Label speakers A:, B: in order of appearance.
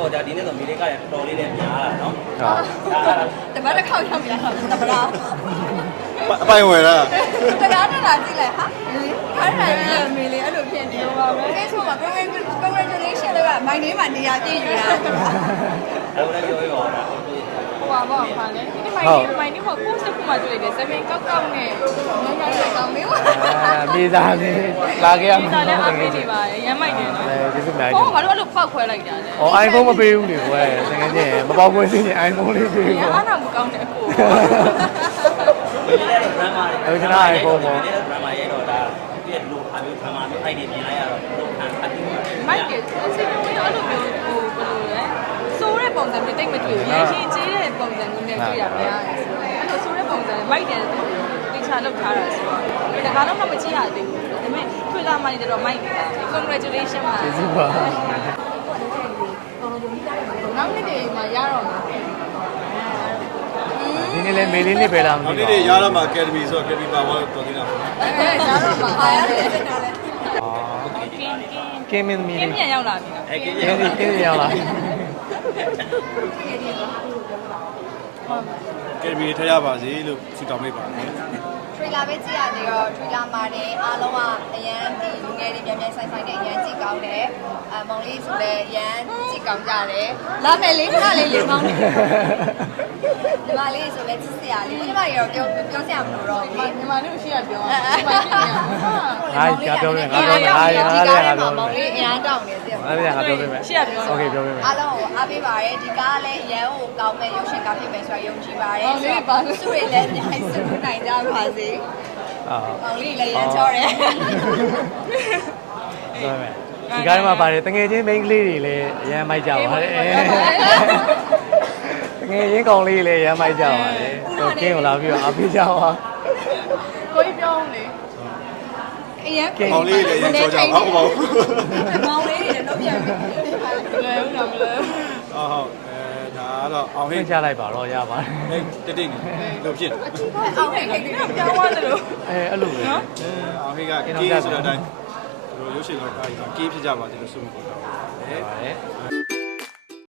A: ပေါ်ကြဒီနေ့ဆိုမိလေးကလည်းတော်လေးနဲ့များလာနော်
B: တပတ်တစ်ခေါက်ရောက်ပြန်တော့တပတ်လား
C: အပိုင်ဝယ်လား
B: တရားနဲ့လာကြည့်လိုက်ဟာခိုင်းနိုင်တယ်မေလေးအဲ့လိုဖြစ်နေတော့ပါပဲအဲ့ဆိုမှာ congratulation လို့ကမိုင်းလေးမှာနေရာပြည့်ယူတာ
A: အဲ့လိုလည်းပြောရပါတော့
D: ဟိုပါပေါ့ခါလေဒီမိုင်းနေဟို post တစ်ခုမှတွေ့လိုက်တယ်7ကောက်ကောက်နဲ့
B: ငန်းငန်းလေးကောင်းမေးပါ
E: ပြေးစားနေလာခဲ့ရ
D: ဒီ
E: မှာ
D: စားလည်းအပေးနေပါတယ်ရမ်းမိုက်တယ်နော်
E: ကျေးဇူးများ
D: ဟို
E: ကြီး
D: ဘာလို့အဲ့လိုပောက်ခွဲလိုက်တာလဲ
E: ။အော် iPhone မပေးဘူးလေကွယ်။တကယ်ချင်းမပေါက်ကွင်းစင်းရင် iPhone လေးပေး
D: ရ
E: ပေါ့
D: အားနာမကောင်းတဲ့အကို
A: မိလေးလည်း drama တွေ
E: ဟုတ်ကဲ့လား iPhone ပေါ့
A: မိလေးလည်း drama ရဲ့တော့ဒါပြည့်လို့အမျိုး drama မျိုးအဲ့ဒီပြင်လိုက်ရတော့လို့ခံအတူပါတယ်
D: မိုက်တယ်အစီအစဉ်အဲ့လိုမျိုးဟိုဘယ်လိုလဲစိုးတဲ့ပုံစံမျိုးတိတ်မတွေ့ဘူးရရင်ချင်းကျေးတဲ့ပုံစံမျိုးနဲ့တွေ့ရမှာအဲ့လိုစိုးတဲ့ပုံစံမိုက်တယ်တိချာလောက်ထားတာဆိုတော့ဒါကတော့မကြည့်ရသေးဘူးဒါပေမဲ့ထွေလာမှနေတော့မိုက်တယ် congratulation ပါ
E: ကျေးဇူးပါ
D: နောက်နေ့တွေမှာရတော့မှာ
E: ဒီနေ့လည်းမေလေးနှစ်ပဲလားမ
C: နောက်
E: သိ
C: နေ့
E: ဘူး
C: တွေရတော့မှ Academy ဆို Academy ပါသွားတော်သေးတာပေါ့
D: အဲရတော့မှာ
B: အားရတယ်စိတ်တော်လဲ
E: ကင်းမင်းမီ
D: ကင်းပြန်ရောက်လာပြီ
A: အဲ့ကိ
E: ကင်းကင်းရောက်လာ
C: Academy ထည့်ရပါစေလို့ဆုတောင်းပေးပါတယ်
B: ထရီလာပဲကြည့်ရတယ်တော့ထရီလာမှာနေအားလုံးကအရန်ဒီလူငယ်တွေမြန်မြန်ဆိုင်ဆိုင်နဲ့အရန်ကြည့်ကောင်းတယ်မောင်လေးဆိုလည်းအရန်ကြည့်ကောင်းကြတယ်လာမယ်လေးခဏလေးလေးမောင်းနေဒီမလေးဆိုလည်းချစ်စရာလေးဒီမလေးတော့ပြောစရာမလိုတော့ဘူး
D: ညီမလေးကိုရှိရပြောဒီမှာပြင်ရအောင်
E: ငါပြောပေးမယ်ငါပြောမယ်ငါပြောမယ်
B: မောင်လေးအရန်တောင်းနေတယ်
E: ငါပြောပေးမယ်
D: ရှိရပြော
E: โอเคပြောပေးမယ်
B: အားလုံးကိုအားပေးပါရယ်ဒီကားလည်းအရန်ကိုကောင်းမဲ့ရုပ်ရှင်ကားဖြစ်မယ်ဆိုတာယုံကြည်ပါရယ်စုတွေလည်းအများကြီးစုနိုင်ကြပါစေ
E: အာ
B: မောင်လေးလည်းရန်ချောတယ်
E: ပြောမယ်ဒီကားမှာပါတယ်တငယ်ချင်း main ကလေးတွေလည်းအရန်မိုက်ကြပါတယ်တငယ်ချင်းကောင်လေးလည်းအရန်မိုက်ကြပါတယ်တော့ကင်းကိုလာပြီးတော့အားပေးကြပါ
D: ကိုကြီးပြောအောင်လေ
B: အရန်
C: မောင်လေးလည်းရန်ချောကြအောင်ဟုတ်ပါဘူး
B: မောင်လေးတွေလည်းတော့ပြန်ပြီး
D: မလဲဦးတော့မလဲ
C: ဟုတ်ဒါကတော့အောင်ဟိ
E: ဖိ
C: တ်
E: တ်ချလိုက်ပါတော့ရပါတယ်
C: တိတ်တိတ်လို့ဖြစ်
B: အောင်ဟဲ့ခိတ်က
D: ပြောင်းသွားတယ်လို့
E: အဲ့လိုပဲ
C: အောင်ဟိတ်ကကေးဆိုတဲ့အတိုင်းတို့ရုပ်ရှင်တော့အားကြီးကေးဖြစ်ကြပါစေလို့ဆုမပေါ်တော့
E: ပါတယ်